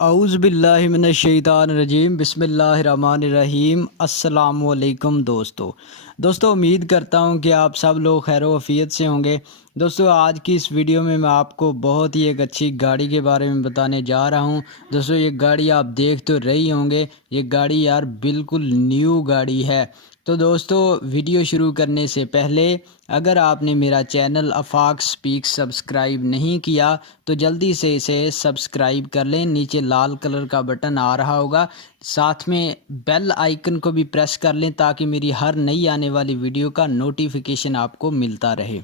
औज़ुबिल्लाहिमिनश्शैतानिर्रजीम बिस्मिल्लाहिर्रहमानिर्रहीम अस्सलामुअलैकुम दोस्तों उम्मीद करता हूँ कि आप सब लोग खैर वफ़ियत से होंगे। दोस्तों आज की इस वीडियो में मैं आपको बहुत ही एक अच्छी गाड़ी के बारे में बताने जा रहा हूँ। दोस्तों ये गाड़ी आप देख तो रही होंगे, ये गाड़ी यार बिल्कुल न्यू गाड़ी है। तो दोस्तों वीडियो शुरू करने से पहले अगर आपने मेरा चैनल आफाक स्पीक सब्सक्राइब नहीं किया तो जल्दी से इसे सब्सक्राइब कर लें। नीचे लाल कलर का बटन आ रहा होगा, साथ में बेल आइकन को भी प्रेस कर लें ताकि मेरी हर नई आने वाली वीडियो का नोटिफिकेशन आपको मिलता रहे।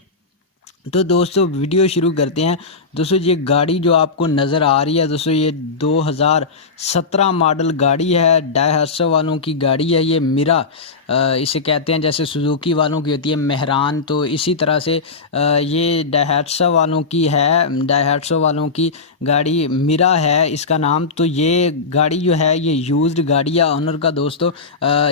तो दोस्तों वीडियो शुरू करते हैं। दोस्तों ये गाड़ी जो आपको नज़र आ रही है दोस्तों ये 2017 मॉडल गाड़ी है। डायहट्सो वालों की गाड़ी है ये। मिरा इसे कहते हैं, जैसे सुजुकी वालों की होती है मेहरान, तो इसी तरह से ये डायहट्सो वालों की है। डायहट्सो वालों की गाड़ी मिरा है इसका नाम। तो ये गाड़ी जो है ये यूज्ड गाड़ी है ऑनर का। दोस्तों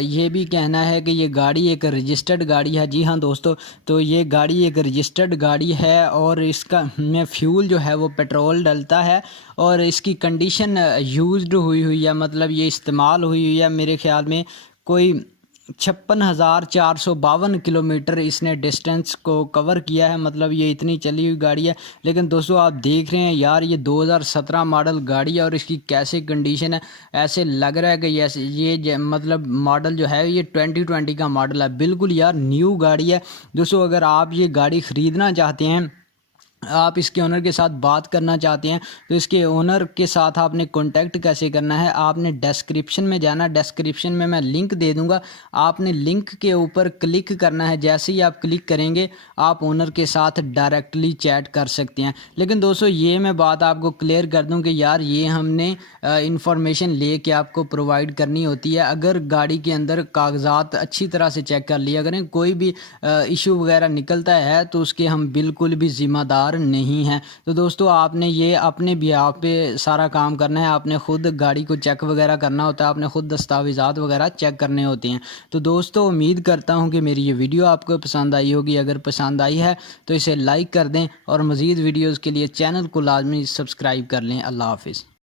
ये भी कहना है कि ये गाड़ी एक रजिस्टर्ड गाड़ी है। जी हाँ दोस्तों, तो ये गाड़ी एक रजिस्टर्ड गाड़ी है और इसका में फ्यूल जो है वो पेट्रोल डलता है और इसकी कंडीशन यूज्ड हुई है, मतलब ये इस्तेमाल हुई है। मेरे ख्याल में कोई 56,452 किलोमीटर इसने डिस्टेंस को कवर किया है, मतलब ये इतनी चली हुई गाड़ी है। लेकिन दोस्तों आप देख रहे हैं यार ये 2017 मॉडल गाड़ी है और इसकी कैसे कंडीशन है। ऐसे लग रहा है कि ये मतलब मॉडल जो है ये 2020 का मॉडल है। बिल्कुल यार न्यू गाड़ी है। दोस्तों अगर आप ये गाड़ी ख़रीदना चाहते हैं, आप इसके ओनर के साथ बात करना चाहते हैं, तो इसके ओनर के साथ आपने कांटेक्ट कैसे करना है, आपने डिस्क्रिप्शन में जाना। डिस्क्रिप्शन में मैं लिंक दे दूंगा, आपने लिंक के ऊपर क्लिक करना है। जैसे ही आप क्लिक करेंगे आप ओनर के साथ डायरेक्टली चैट कर सकते हैं। लेकिन दोस्तों ये मैं बात आपको क्लियर कर दूं कि यार ये हमने इंफॉर्मेशन ले के आपको प्रोवाइड करनी होती है। अगर गाड़ी के अंदर कागजात अच्छी तरह से चेक कर लिया करें, कोई भी इशू वगैरह निकलता है तो उसके हम बिल्कुल भी ज़िम्मेदार नहीं है। तो दोस्तों आपने ये अपने बिहाफ पे सारा काम करना है। आपने खुद गाड़ी को चेक वगैरह करना होता है, आपने खुद दस्तावेज़ात वगैरह चेक करने होते हैं। तो दोस्तों उम्मीद करता हूँ कि मेरी ये वीडियो आपको पसंद आई होगी। अगर पसंद आई है तो इसे लाइक कर दें और मज़ीद वीडियोज़ के लिए चैनल को लाजमी सब्सक्राइब कर लें। अल्लाह हाफिज़।